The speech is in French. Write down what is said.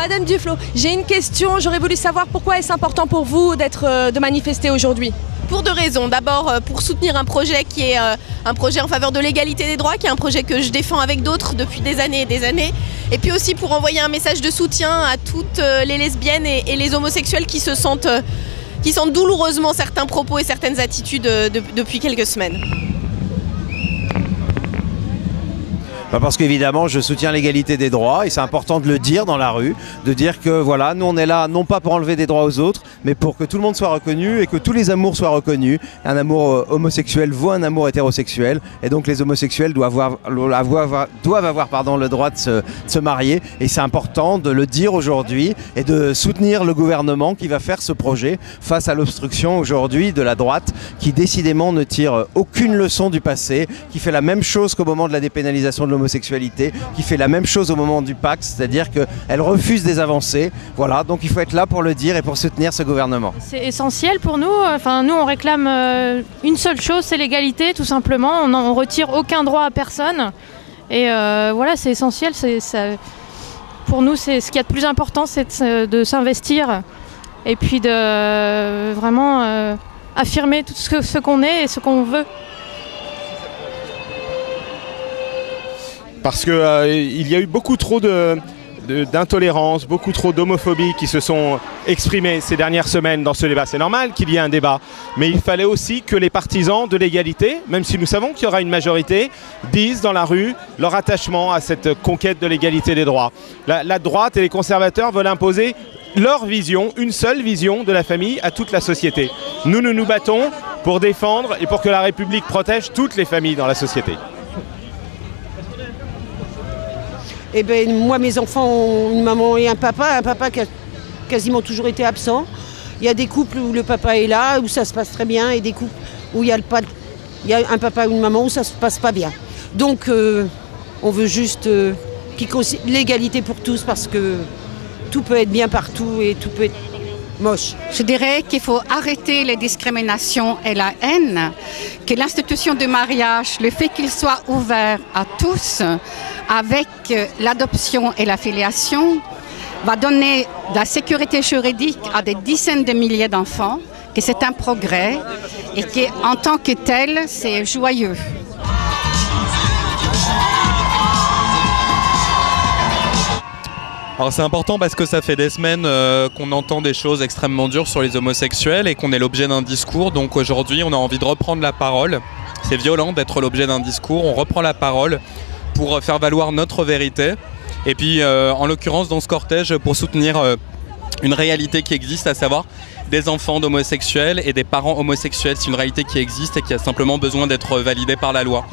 Madame Duflo, j'ai une question. J'aurais voulu savoir pourquoi est-ce important pour vous de manifester aujourd'hui? Pour deux raisons. D'abord, pour soutenir un projet qui est un projet en faveur de l'égalité des droits, qui est un projet que je défends avec d'autres depuis des années et des années. Et puis aussi pour envoyer un message de soutien à toutes les lesbiennes et les homosexuels qui sentent douloureusement certains propos et certaines attitudes depuis quelques semaines. Parce qu'évidemment, je soutiens l'égalité des droits et c'est important de le dire dans la rue, de dire que voilà, nous on est là non pas pour enlever des droits aux autres, mais pour que tout le monde soit reconnu et que tous les amours soient reconnus. Un amour homosexuel vaut un amour hétérosexuel et donc les homosexuels doivent avoir le droit de se marier et c'est important de le dire aujourd'hui et de soutenir le gouvernement qui va faire ce projet face à l'obstruction aujourd'hui de la droite qui décidément ne tire aucune leçon du passé, qui fait la même chose qu'au moment de la dépénalisation de l'homosexualité, qui fait la même chose au moment du Pax, c'est-à-dire qu'elle refuse des avancées. Voilà, donc il faut être là pour le dire et pour soutenir ce gouvernement. C'est essentiel pour nous. Enfin, nous, on réclame une seule chose, c'est l'égalité, tout simplement. On retire aucun droit à personne. Et voilà, c'est essentiel. Pour nous, c'est ce qu'il y a de plus important, c'est de s'investir et puis de vraiment affirmer tout ce qu'on est et ce qu'on veut. Parce qu'il y a eu beaucoup trop d'intolérance, beaucoup trop d'homophobie qui se sont exprimées ces dernières semaines dans ce débat. C'est normal qu'il y ait un débat, mais il fallait aussi que les partisans de l'égalité, même si nous savons qu'il y aura une majorité, disent dans la rue leur attachement à cette conquête de l'égalité des droits. La droite et les conservateurs veulent imposer leur vision, une seule vision de la famille à toute la société. Nous nous battons pour défendre et pour que la République protège toutes les familles dans la société. Eh ben, moi, mes enfants ont une maman et un papa qui a quasiment toujours été absent. Il y a des couples où le papa est là, où ça se passe très bien, et des couples où il y a un papa ou une maman où ça se passe pas bien. Donc, on veut juste l'égalité pour tous, parce que tout peut être bien partout et tout peut être moche. Je dirais qu'il faut arrêter les discriminations et la haine, que l'institution du mariage, le fait qu'il soit ouvert à tous, avec l'adoption et la filiation, va donner de la sécurité juridique à des dizaines de milliers d'enfants, que c'est un progrès et qu'en tant que tel, c'est joyeux. Alors c'est important parce que ça fait des semaines qu'on entend des choses extrêmement dures sur les homosexuels et qu'on est l'objet d'un discours. Donc aujourd'hui, on a envie de reprendre la parole. C'est violent d'être l'objet d'un discours. On reprend la parole pour faire valoir notre vérité. Et puis, en l'occurrence, dans ce cortège, pour soutenir une réalité qui existe, à savoir des enfants d'homosexuels et des parents homosexuels. C'est une réalité qui existe et qui a simplement besoin d'être validée par la loi.